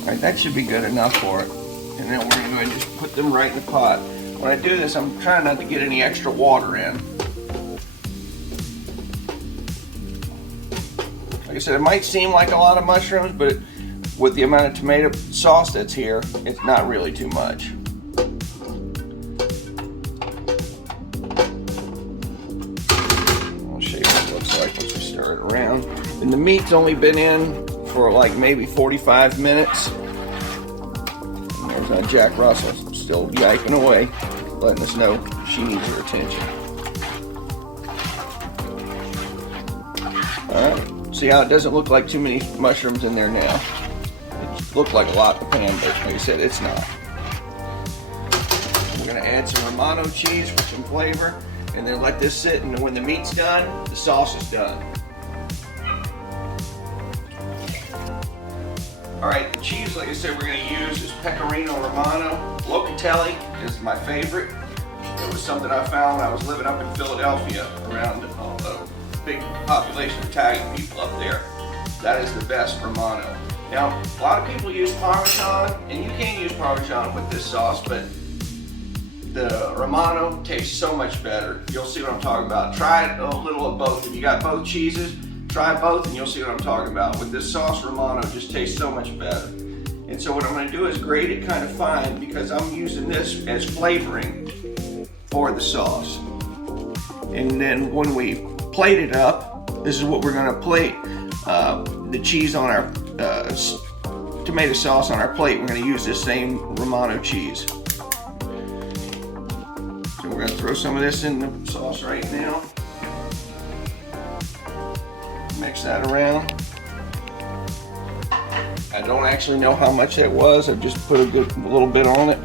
All right, that should be good enough for it. And then we're gonna go ahead and just put them right in the pot. When I do this, I'm trying not to get any extra water in. Like I said, it might seem like a lot of mushrooms, but with the amount of tomato sauce that's here, it's not really too much. I'll show you what it looks like once we stir it around. And the meat's only been in for like maybe 45 minutes. And there's our Jack Russell still yiping away, letting us know she needs her attention. All right, see how it doesn't look like too many mushrooms in there now. It looked like a lot in the pan, but like I said, it's not. We're gonna add some Romano cheese for some flavor, and then let this sit, and when the meat's done, the sauce is done. All right, the cheese, like I said, we're gonna use is Pecorino Romano. Locatelli is my favorite. It was something I found when I was living up in Philadelphia around a big population of Italian people up there. That is the best Romano. Now, a lot of people use Parmesan, and you can use Parmesan with this sauce, but the Romano tastes so much better. You'll see what I'm talking about. Try it a little of both. If you got both cheeses, try both and you'll see what I'm talking about. With this sauce, Romano just tastes so much better. And so what I'm gonna do is grate it kind of fine because I'm using this as flavoring for the sauce. And then when we plate it up, this is what we're gonna plate the cheese on our tomato sauce on our plate. We're gonna use this same Romano cheese. So we're gonna throw some of this in the sauce right now. Mix that around. I don't actually know how much that was. I just put a little bit on it.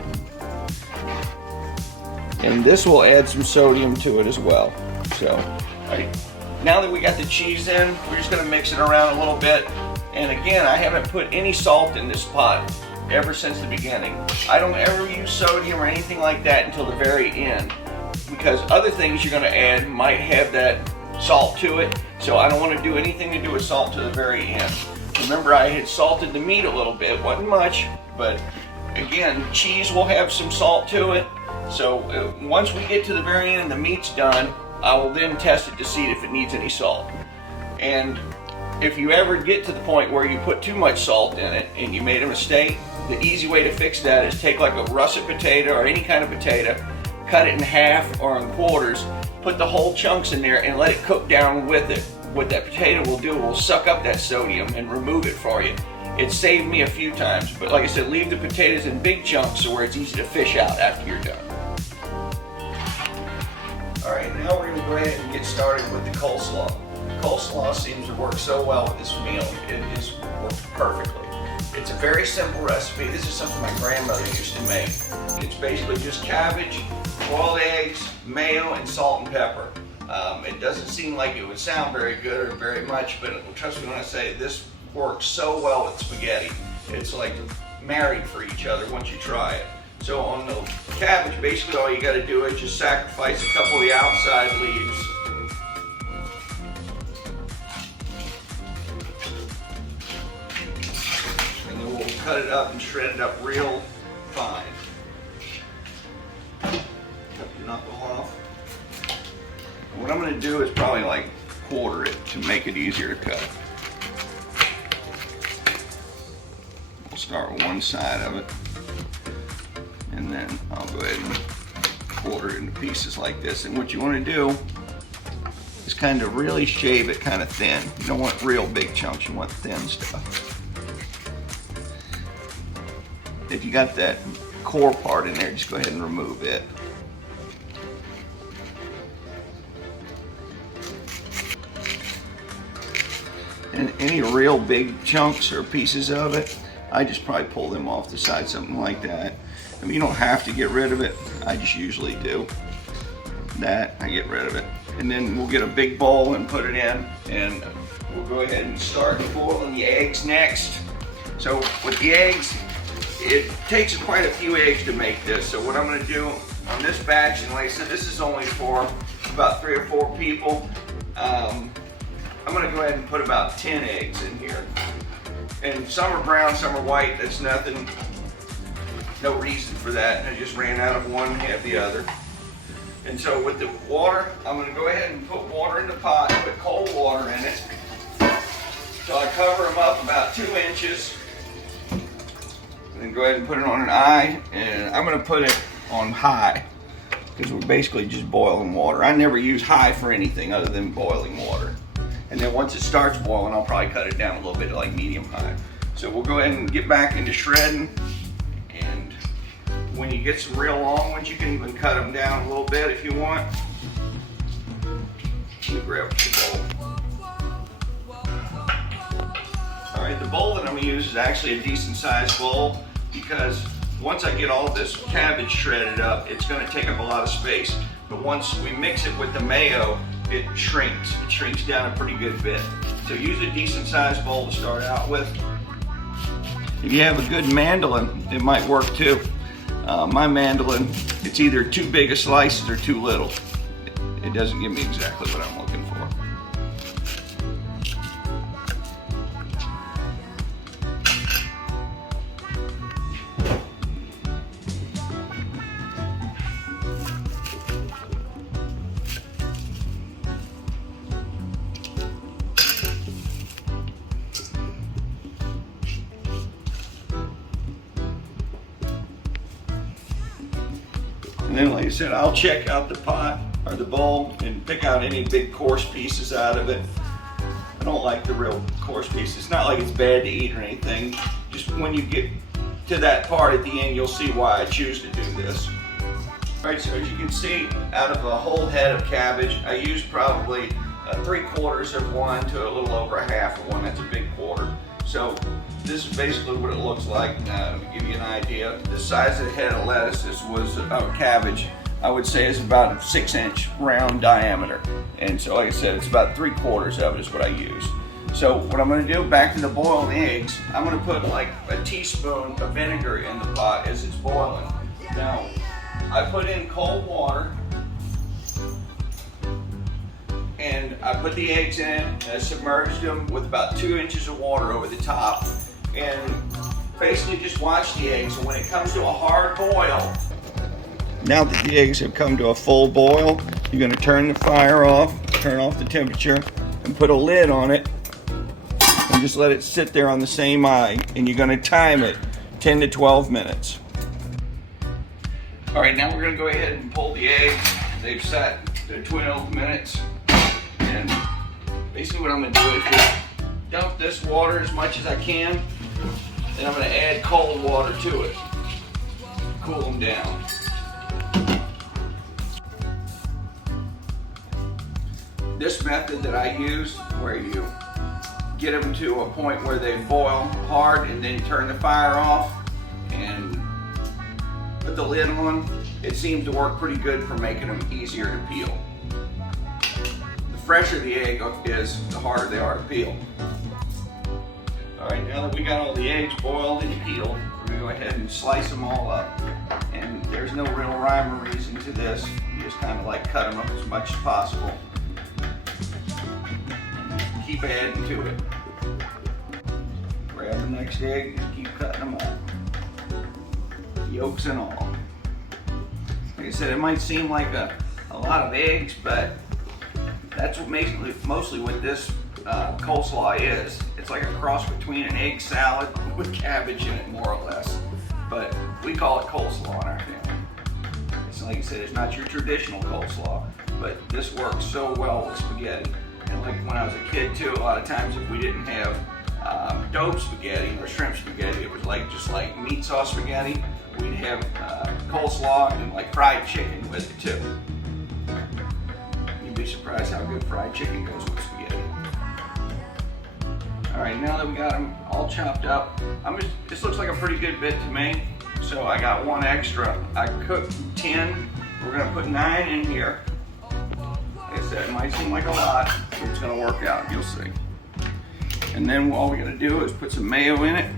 And this will add some sodium to it as well. So, all right, now that we got the cheese in, we're just gonna mix it around a little bit. And again, I haven't put any salt in this pot ever since the beginning. I don't ever use sodium or anything like that until the very end, because other things you're gonna add might have that salt to it. So I don't want to do anything to do with salt to the very end. Remember, I had salted the meat a little bit, wasn't much, but again, cheese will have some salt to it. So once we get to the very end and the meat's done, I will then test it to see if it needs any salt. And if you ever get to the point where you put too much salt in it and you made a mistake, the easy way to fix that is take like a russet potato or any kind of potato, cut it in half or in quarters, put the whole chunks in there and let it cook down with it. What that potato will do will suck up that sodium and remove it for you. It saved me a few times, but like I said, leave the potatoes in big chunks so where it's easy to fish out after you're done. All right, now we're gonna go ahead and get started with the coleslaw. Coleslaw seems to work so well with this meal. It just works perfectly. It's a very simple recipe. This is something my grandmother used to make. It's basically just cabbage, boiled eggs, mayo, and salt and pepper. It doesn't seem like it would sound very good or very much, but trust me when I say this works so well with spaghetti. It's like married for each other once you try it. So on the cabbage, basically all you got to do is just sacrifice a couple of the outside leaves. And then we'll cut it up and shred it up real fine. Cut the knuckle off. What I'm going to do is probably like quarter it to make it easier to cut. We'll start with one side of it, and then I'll go ahead and quarter it into pieces like this. And what you want to do is kind of really shave it kind of thin. You don't want real big chunks, you want thin stuff. If you got that core part in there, just go ahead and remove it. And any real big chunks or pieces of it, I just probably pull them off the side, something like that. I mean, you don't have to get rid of it. I just usually do. That, I get rid of it. And then we'll get a big bowl and put it in, and we'll go ahead and start boiling the eggs next. So with the eggs, it takes quite a few eggs to make this. So what I'm gonna do on this batch, and like I said, this is only for about 3 or 4 people. I'm gonna go ahead and put about 10 eggs in here. And some are brown, some are white. That's nothing, no reason for that. I just ran out of one, had the other. And so with the water, I'm gonna go ahead and put water in the pot, put cold water in it. So I cover them up about 2 inches. And then go ahead and put it on an eye, and I'm gonna put it on high because we're basically just boiling water. I never use high for anything other than boiling water. And then once it starts boiling, I'll probably cut it down a little bit to like medium high. So we'll go ahead and get back into shredding. And when you get some real long ones, you can even cut them down a little bit if you want. Let me grab the bowl. All right, the bowl that I'm gonna use is actually a decent sized bowl because once I get all this cabbage shredded up, it's gonna take up a lot of space. But once we mix it with the mayo, it shrinks. It shrinks down a pretty good bit. So use a decent sized bowl to start out with. If you have a good mandolin, it might work too. My mandolin, it's either too big a slices or too little. It doesn't give me exactly what I'm looking for. And then, like I said, I'll check out the pot or the bowl and pick out any big coarse pieces out of it. I don't like the real coarse pieces. It's not like it's bad to eat or anything. Just when you get to that part at the end, you'll see why I choose to do this. All right, so as you can see, out of a whole head of cabbage, I used probably 3/4 of one to a little over a half of one. That's a big quarter. So this is basically what it looks like. To give you an idea, the size of the head of lettuce, this was cabbage, I would say is about a 6-inch round diameter. And so like I said, it's about 3/4 of it is what I use. So what I'm gonna do, back to the boiling eggs, I'm gonna put like a teaspoon of vinegar in the pot as it's boiling. Now, I put in cold water, and I put the eggs in, and I submerged them with about 2 inches of water over the top, and basically just watch the eggs. And when it comes to a hard boil, now that the eggs have come to a full boil, you're going to turn the fire off, turn off the temperature, and put a lid on it, and just let it sit there on the same eye, and you're going to time it 10 to 12 minutes. All right, now we're going to go ahead and pull the eggs. They've sat to 12 minutes. And basically what I'm going to do is just dump this water as much as I can, and I'm going to add cold water to it, cool them down. This method that I use, where you get them to a point where they boil hard and then turn the fire off and put the lid on, it seems to work pretty good for making them easier to peel. The fresher the egg is, the harder they are to peel. All right, now that we got all the eggs boiled and peeled, we're gonna go ahead and slice them all up. And there's no real rhyme or reason to this. You just kind of like cut them up as much as possible. Keep adding to it. Grab the next egg and keep cutting them up. Yolks and all. Like I said, it might seem like a lot of eggs, but that's what mostly what this coleslaw is. It's like a cross between an egg salad with cabbage in it, more or less. But we call it coleslaw in our family. It's like I said, it's not your traditional coleslaw, but this works so well with spaghetti. And like when I was a kid too, a lot of times if we didn't have Daube spaghetti or shrimp spaghetti, it was like just like meat sauce spaghetti. We'd have coleslaw and like fried chicken with it too. You'd be surprised how good fried chicken goes with spaghetti. All right, now that we got them all chopped up, this looks like a pretty good bit to me. So I got one extra. I cooked 10. We're gonna put 9 in here. Like I said, it might seem like a lot, but it's gonna work out, you'll see. And then all we gotta do is put some mayo in it.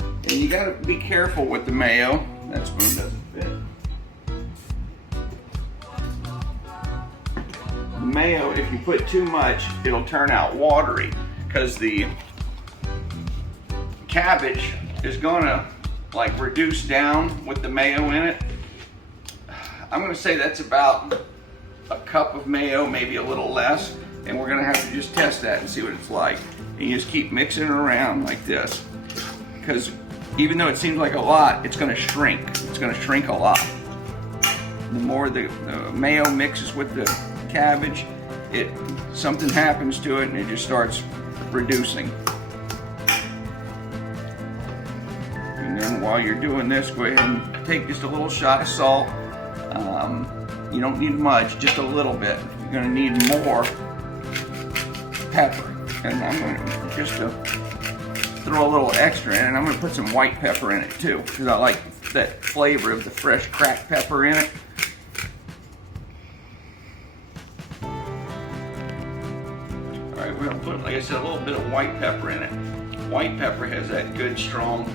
And you gotta be careful with the mayo. That spoon doesn't fit. The mayo, if you put too much, it'll turn out watery because the cabbage is gonna like reduce down with the mayo in it. I'm gonna say that's about a cup of mayo, maybe a little less, and we're gonna have to just test that and see what it's like. And you just keep mixing it around like this, because even though it seems like a lot, it's gonna shrink. It's gonna shrink a lot. The more the mayo mixes with the cabbage, something happens to it and it just starts reducing. And then while you're doing this, go ahead and take just a little shot of salt. You don't need much, just a little bit. You're gonna need more pepper. And I'm gonna just throw a little extra in, and I'm gonna put some white pepper in it too, because I like that flavor of the fresh cracked pepper in it. Alright, we're gonna put, like I said, a little bit of white pepper in it. White pepper has that good, strong,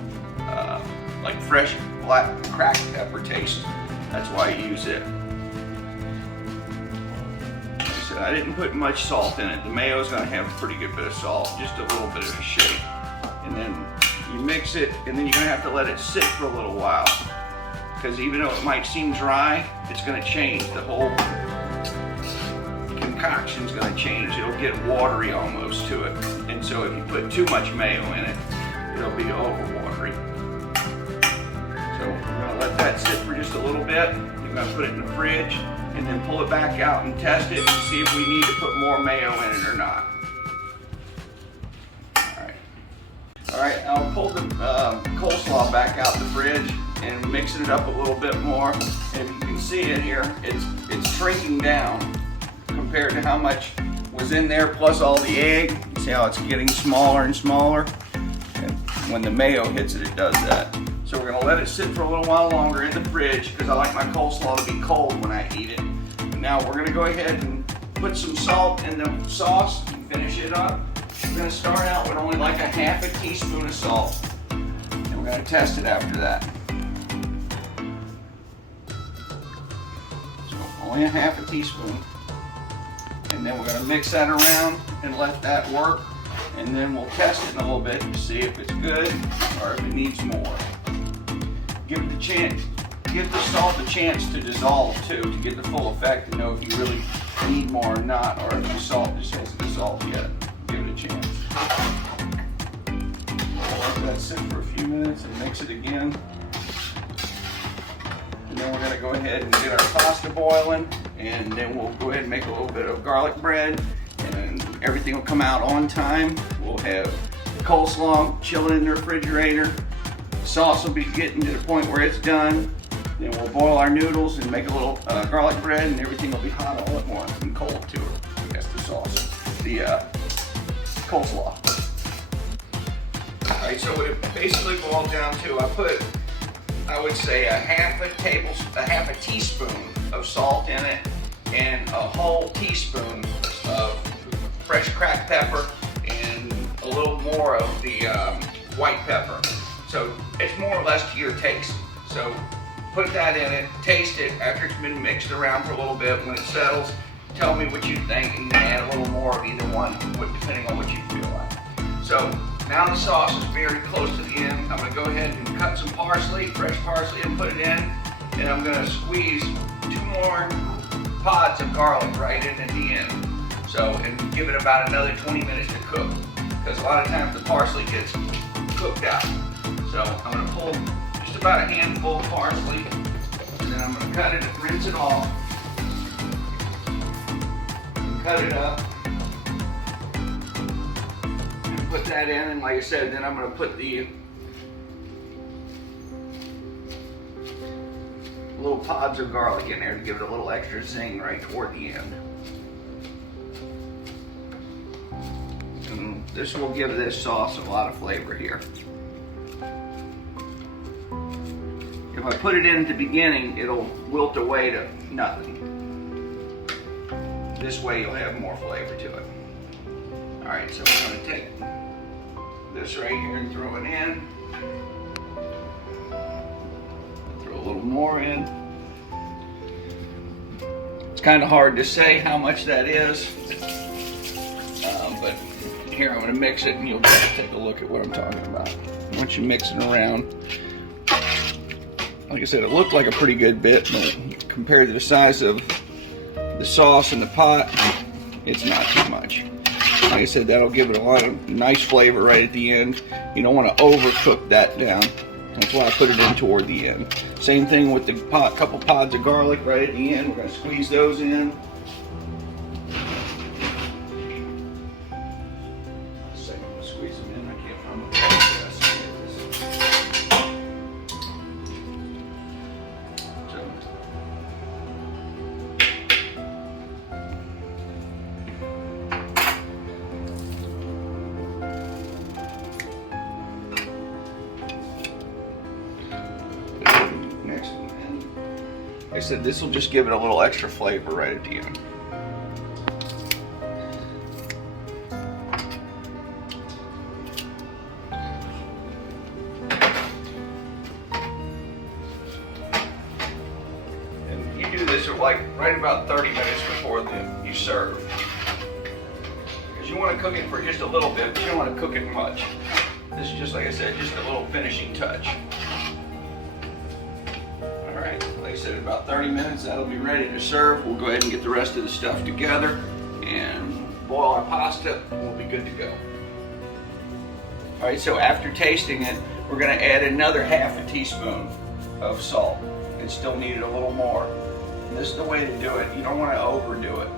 like fresh black cracked pepper taste. That's why I use it. I didn't put much salt in it. The mayo is going to have a pretty good bit of salt, just a little bit of a shake. And then you mix it, and then you're going to have to let it sit for a little while. Because even though it might seem dry, it's going to change. The whole concoction is going to change. It'll get watery almost to it. And so if you put too much mayo in it, it'll be over watery. So we're going to let that sit for just a little bit. You're going to put it in the fridge, and then pull it back out and test it and see if we need to put more mayo in it or not. Alright, I'll pull the coleslaw back out the fridge and mixing it up a little bit more. And if you can see it here, it's shrinking down compared to how much was in there plus all the egg. You see how it's getting smaller and smaller? And when the mayo hits it, it does that. So we're going to let it sit for a little while longer in the fridge because I like my coleslaw to be cold when I eat it. And now we're going to go ahead and put some salt in the sauce and finish it up. We're going to start out with only like a half a teaspoon of salt. And we're going to test it after that. So only a half a teaspoon. And then we're going to mix that around and let that work. And then we'll test it in a little bit to see if it's good or if it needs more. Give it the chance, give the salt a chance to dissolve too, to get the full effect and know if you really need more or not, or if the salt just hasn't dissolved yet. Give it a chance. We'll let that sit for a few minutes and mix it again. And then we're going to go ahead and get our pasta boiling, and then we'll go ahead and make a little bit of garlic bread, and everything will come out on time. We'll have the coleslaw chilling in the refrigerator. Sauce will be getting to the point where it's done. Then we'll boil our noodles and make a little garlic bread, and everything will be hot all at once and cold to it. That's the sauce, the coleslaw. All right, so it basically boils down to I would say a half a teaspoon of salt in it, and a whole teaspoon of fresh cracked pepper, and a little more of the white pepper. So it's more or less to your taste. So put that in it, taste it after it's been mixed around for a little bit. When it settles, tell me what you think, and add a little more of either one, depending on what you feel like. So now the sauce is very close to the end. I'm gonna go ahead and cut some parsley, fresh parsley, and put it in. And I'm gonna squeeze 2 more pods of garlic right in at the end. So, and give it about another 20 minutes to cook, because a lot of times the parsley gets cooked out. So I'm going to pull just about a handful of parsley, and then I'm going to cut it and rinse it off, and cut it up, and put that in. And like I said, then I'm going to put the little pods of garlic in there to give it a little extra zing right toward the end. And this will give this sauce a lot of flavor here. If I put it in at the beginning, it'll wilt away to nothing. This way you'll have more flavor to it. Alright, so we're going to take this right here and throw it in. Throw a little more in. It's kind of hard to say how much that is, but here I'm going to mix it and you'll take a look at what I'm talking about. once you mix it around. Like I said, it looked like a pretty good bit, but compared to the size of the sauce in the pot, it's not too much. Like I said, that'll give it a lot of nice flavor right at the end. You don't want to overcook that down. That's why I put it in toward the end. Same thing with the couple pods of garlic right at the end. We're going to squeeze those in. Like I said, this will just give it a little extra flavor right at the end. And you do this like right about 30 minutes before you serve. Because you want to cook it for just a little bit, but you don't want to cook it much. This is just, like I said, just a little finishing touch. Like I said, about 30 minutes, that'll be ready to serve. We'll go ahead and get the rest of the stuff together and boil our pasta, and we'll be good to go. All right, so after tasting it, we're gonna add another half a teaspoon of salt and still need it a little more. And this is the way to do it. You don't wanna overdo it.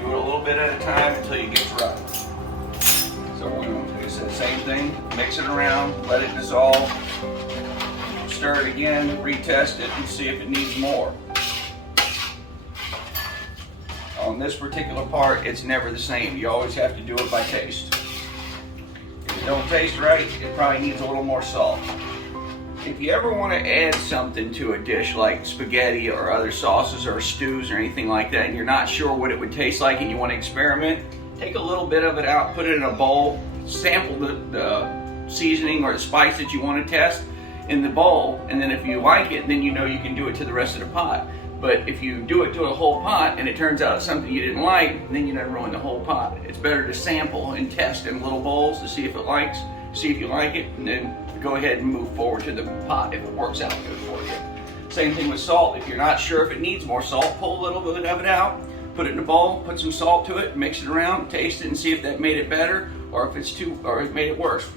Do it a little bit at a time until you get right. So we're gonna, like I said, same thing, mix it around, let it dissolve. Stir it again, retest it, and see if it needs more. On this particular part, it's never the same. You always have to do it by taste. If it don't taste right, it probably needs a little more salt. If you ever want to add something to a dish like spaghetti or other sauces or stews or anything like that, and you're not sure what it would taste like and you want to experiment, take a little bit of it out, put it in a bowl, sample the seasoning or the spice that you want to test in the bowl, and then if you like it, then you know you can do it to the rest of the pot. But if you do it to a whole pot and it turns out something you didn't like, then you done ruined the whole pot. It's better to sample and test in little bowls to see if you like it, and then go ahead and move forward to the pot if it works out good for you. Same thing with salt. If you're not sure if it needs more salt, pull a little bit of it out, put it in a bowl, put some salt to it, mix it around, taste it, and see if that made it better or if it made it worse.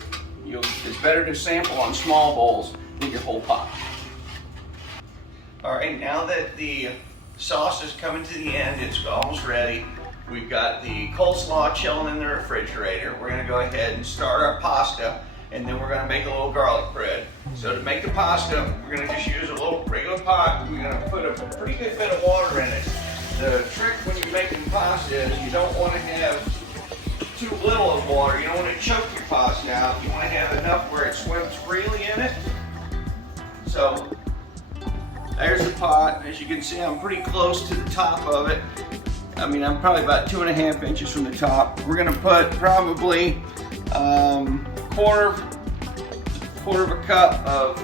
It's better to sample on small bowls than your whole pot. All right, now that the sauce is coming to the end, it's almost ready. We've got the coleslaw chilling in the refrigerator. We're gonna go ahead and start our pasta, and then we're gonna make a little garlic bread. So to make the pasta, we're gonna just use a little regular pot. We're gonna put a pretty good bit of water in it. The trick when you're making pasta is you don't wanna have too little of water. You don't wanna choke your pasta out. You wanna have enough where it swims freely in it. So there's the pot. As you can see, I'm pretty close to the top of it. I mean, I'm probably about 2.5 inches from the top. We're gonna put probably quarter of a cup of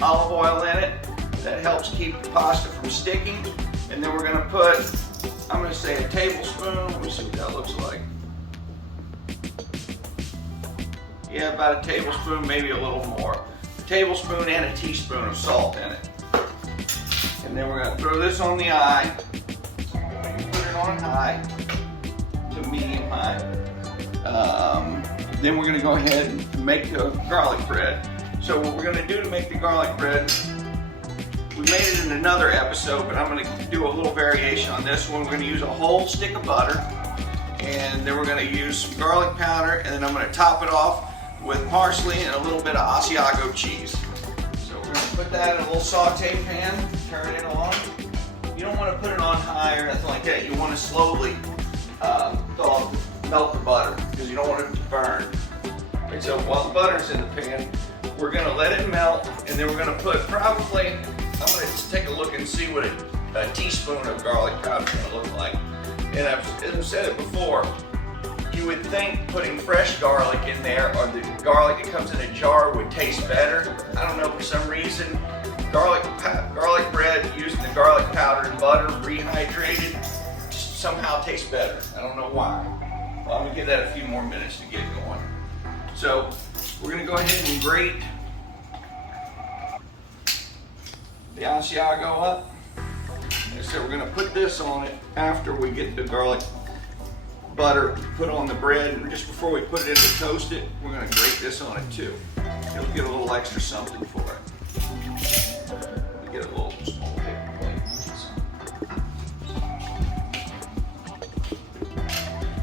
olive oil in it. That helps keep the pasta from sticking. And then we're gonna put, I'm gonna say a tablespoon. Let me see what that looks like. Yeah, about a tablespoon, maybe a little more. A tablespoon and a teaspoon of salt in it. And then we're gonna throw this on the eye. Put it on high to medium high. Then we're gonna go ahead and make the garlic bread. So what we're gonna do to make the garlic bread, we made it in another episode, but I'm gonna do a little variation on this one. We're gonna use a whole stick of butter, and then we're gonna use some garlic powder, and then I'm gonna top it off with parsley and a little bit of Asiago cheese. So we're gonna put that in a little saute pan, turn it on. You don't wanna put it on high or nothing like that. You wanna slowly melt the butter because you don't want it to burn. And so while the butter's in the pan, we're gonna let it melt, and then we're gonna put probably, I'm gonna take a look and see what a teaspoon of garlic powder is gonna look like. And I've said it before, you would think putting fresh garlic in there or the garlic that comes in a jar would taste better. I don't know, for some reason, garlic bread using the garlic powder and butter rehydrated just somehow tastes better. I don't know why. Well, I'm gonna give that a few more minutes to get going. So We're going to go ahead and grate the Asiago up. And so we're going to put this on it after we get the garlic butter put on the bread, and just before we put it in to toast it, we're going to grate this on it too. It'll get a little extra something for it. We get a little small paper plate.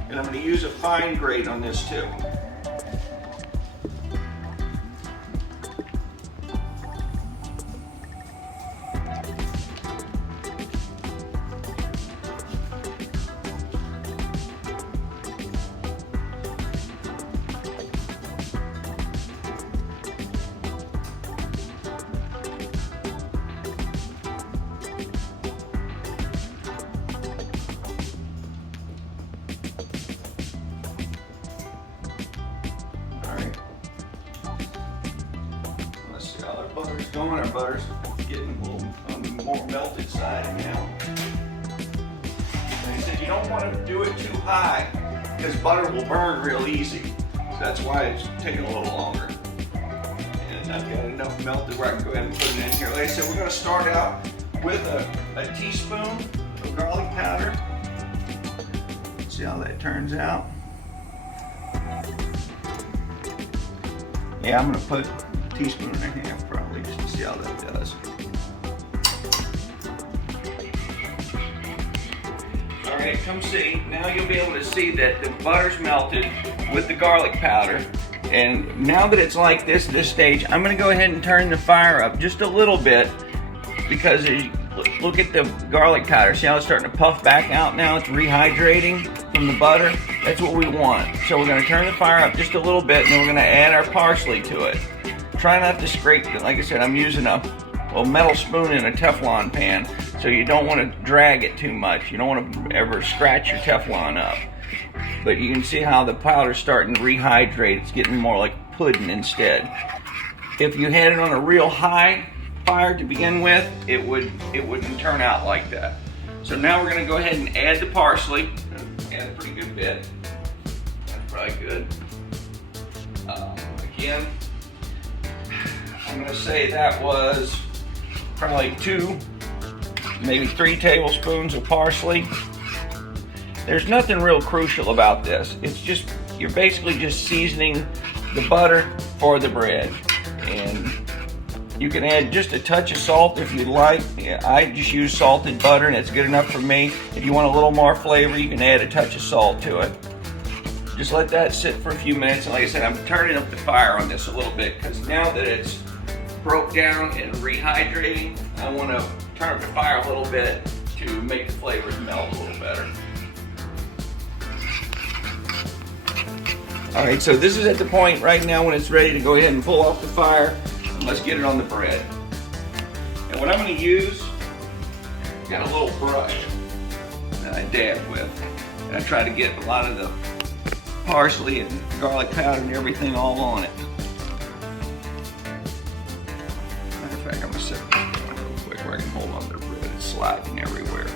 And I'm going to use a fine grate on this too. Butter's going, our butter's getting a little on the more melted side now. And he said you don't want to do it too high because butter will burn real easy. So that's why it's taking a little longer. And I've got enough melted where I can go ahead and put it in here. Like I said, we're going to start out with a teaspoon of garlic powder. See how that turns out. Yeah, I'm going to put a teaspoon and a half probably just to see how that does. Alright, come see. Now you'll be able to see that the butter's melted with the garlic powder. And now that it's like this, this stage, I'm going to go ahead and turn the fire up just a little bit because look at the garlic powder. See how it's starting to puff back out now? It's rehydrating from the butter. That's what we want. So we're going to turn the fire up just a little bit, and then we're going to add our parsley to it. Try not to scrape it. Like I said, I'm using a metal spoon in a Teflon pan, so you don't want to drag it too much. You don't want to ever scratch your Teflon up. But you can see how the powder's starting to rehydrate. It's getting more like pudding instead. If you had it on a real high fire to begin with, it wouldn't turn out like that. So now we're going to go ahead and add the parsley. Add a pretty good bit. That's probably good. Again, I'm going to say that was probably 2, maybe 3 tablespoons of parsley. There's nothing real crucial about this. It's just, you're basically just seasoning the butter for the bread. And you can add just a touch of salt if you'd like. Yeah, I just use salted butter and it's good enough for me. If you want a little more flavor, you can add a touch of salt to it. Just let that sit for a few minutes. And like I said, I'm turning up the fire on this a little bit because now that it's broke down and rehydrating, I want to turn up the fire a little bit to make the flavors melt a little better. All right, so this is at the point right now when it's ready to go ahead and pull off the fire. Let's get it on the bread. And what I'm going to use, I've got a little brush that I dab with. And I try to get a lot of the parsley and garlic powder and everything all on it. Matter of fact, I'm going to set it down real quick where I can hold on to the bread. It's sliding everywhere.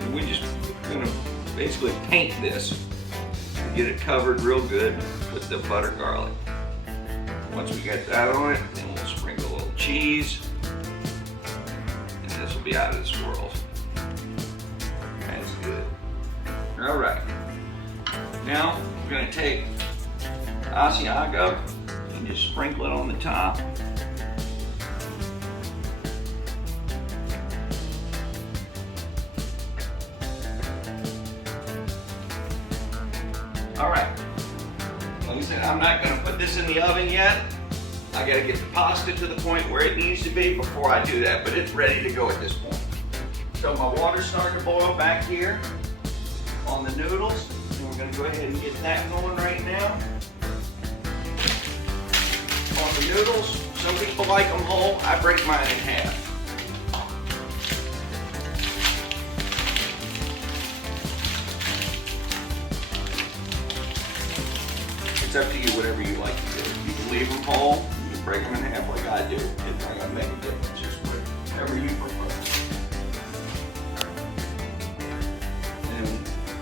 And we're just going to basically paint this and get it covered real good with the butter garlic. Once we get that on it, then we'll sprinkle a little cheese, and this will be out of this world. That's good. All right. Now we're going to take Asiago and just sprinkle it on the top. All right. Like I said, I'm not going to put this in the oven yet. I got to get the pasta to the point where it needs to be before I do that, but it's ready to go at this point. So my water's starting to boil back here on the noodles, and we're going to go ahead and get that going right now. On the noodles, some people like them whole. I break mine in half. It's up to you, whatever you like to do. You can leave them whole, you can break them in half like I do. It's not going to make a difference, just whatever you prefer. And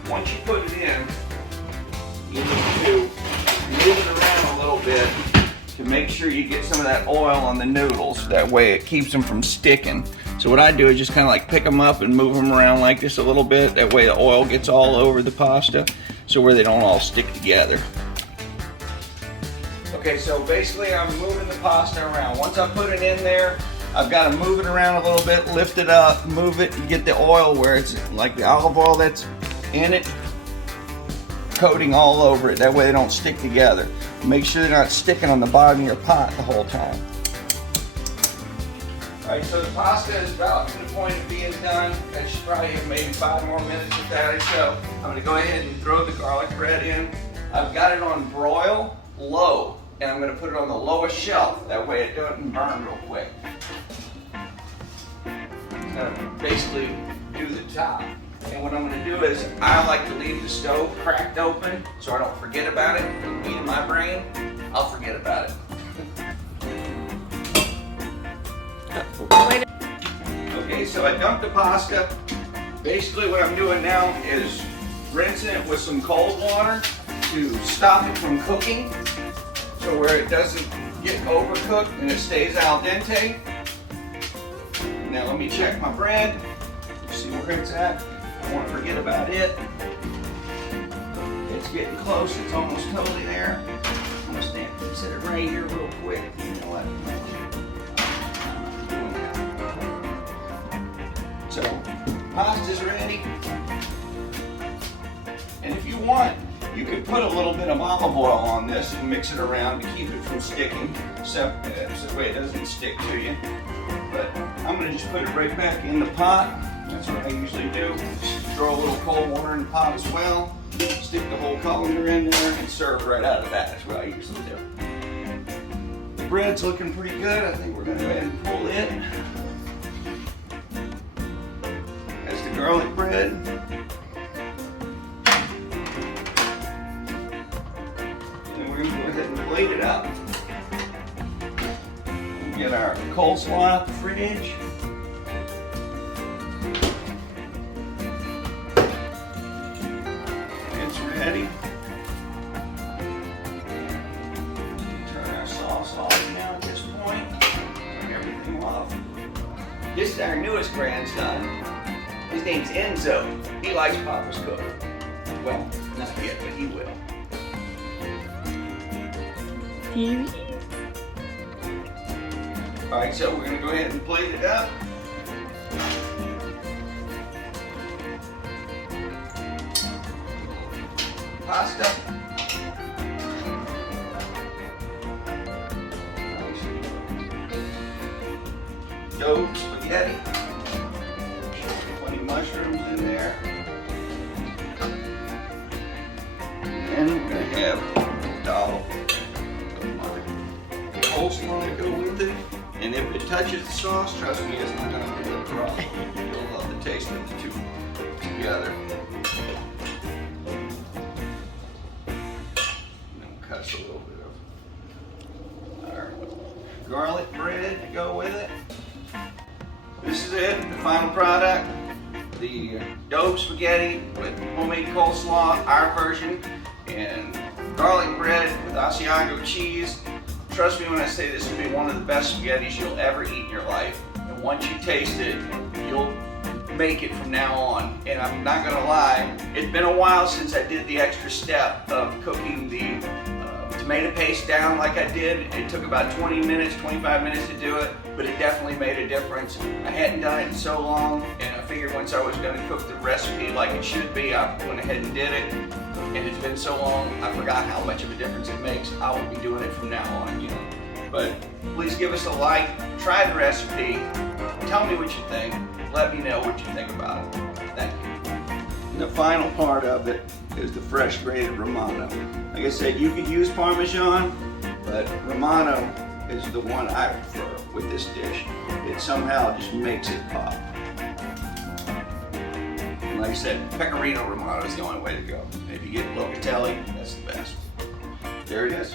once you put it in, you need to move it around a little bit to make sure you get some of that oil on the noodles. That way it keeps them from sticking. So what I do is just kind of like pick them up and move them around like this a little bit. That way the oil gets all over the pasta, so where they don't all stick together. Okay, so basically I'm moving the pasta around. Once I put it in there, I've got to move it around a little bit, lift it up, move it, and get the oil where it's like the olive oil that's in it, coating all over it. That way they don't stick together. Make sure they're not sticking on the bottom of your pot the whole time. Alright, so the pasta is about to the point of being done. I should probably have maybe 5 more minutes with that or so. I'm going to go ahead and throw the garlic bread in. I've got it on broil low, and I'm going to put it on the lowest shelf. That way it doesn't burn real quick. I'm going to basically do the top. And what I'm going to do is I like to leave the stove cracked open so I don't forget about it. Me and my brain, I'll forget about it. Okay, so I dumped the pasta. Basically what I'm doing now is rinsing it with some cold water to stop it from cooking, so where it doesn't get overcooked and it stays al dente. Now let me check my bread, see where it's at. I don't want to forget about it. It's getting close, it's almost totally there. I'm going to set it right here real quick. You know what? So, pasta's ready. And if you want, you could put a little bit of olive oil on this and mix it around to keep it from sticking, so that way it doesn't stick to you. But I'm going to just put it right back in the pot. That's what I usually do. Just throw a little cold water in the pot as well. Stick the whole colander in there and serve right out of that. That's what I usually do. The bread's looking pretty good. I think we're going to go ahead and pull it. That's the garlic bread. And we're going to go ahead and plate it up. We'll get our coleslaw out the fridge. Ready. Turn our sauce off now at this point. Turn everything off. This is our newest grandson. His name's Enzo. He likes Papa's cooking. Well, not yet, but he will. Here he is. Alright, so we're going to go ahead and plate it up. Pasta. Daube spaghetti. Plenty of mushrooms in there. And we're going to have Daube. Coleslaw to go with it. And if it touches the sauce, trust me, it's not going to be a problem. You'll love the taste of the two together. A little bit of our garlic bread to go with it. This is it, the final product. The Daube spaghetti with homemade coleslaw, our version, and garlic bread with Asiago cheese. Trust me when I say this will be one of the best spaghettis you'll ever eat in your life. And once you taste it, you'll make it from now on. And I'm not gonna lie, it's been a while since I did the extra step of cooking the tomato paste down like I did. It took about 20 minutes, 25 minutes to do it, but it definitely made a difference. I hadn't done it in so long, and I figured once I was going to cook the recipe like it should be, I went ahead and did it. And it's been so long, I forgot how much of a difference it makes. I will be doing it from now on, you know. But please give us a like, try the recipe, tell me what you think, let me know what you think about it. Thank you. And the final part of it is the fresh grated Romano. Like I said, you could use Parmesan, but Romano is the one I prefer with this dish. It somehow just makes it pop. And like I said, Pecorino Romano is the only way to go. And if you get Locatelli, that's the best. There it is.